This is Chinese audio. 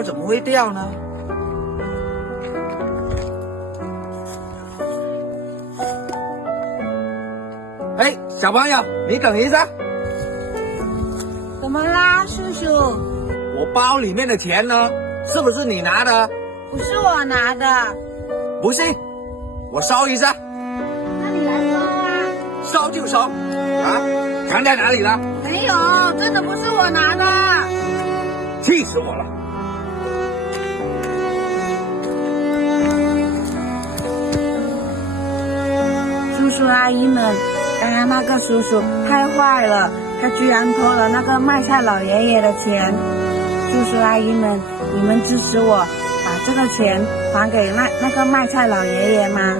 包怎么会掉呢？哎，小朋友，你等一下，怎么啦，叔叔？我包里面的钱呢？是不是你拿的？不是我拿的，不信，我烧一下。那你来收啊！烧就烧，啊，藏在哪里了？没有，真的不是我拿的。气死我了！叔叔阿姨们，刚刚那个叔叔太坏了，他居然偷了那个卖菜老爷爷的钱。叔叔阿姨们，你们支持我把这个钱还给那个卖菜老爷爷吗？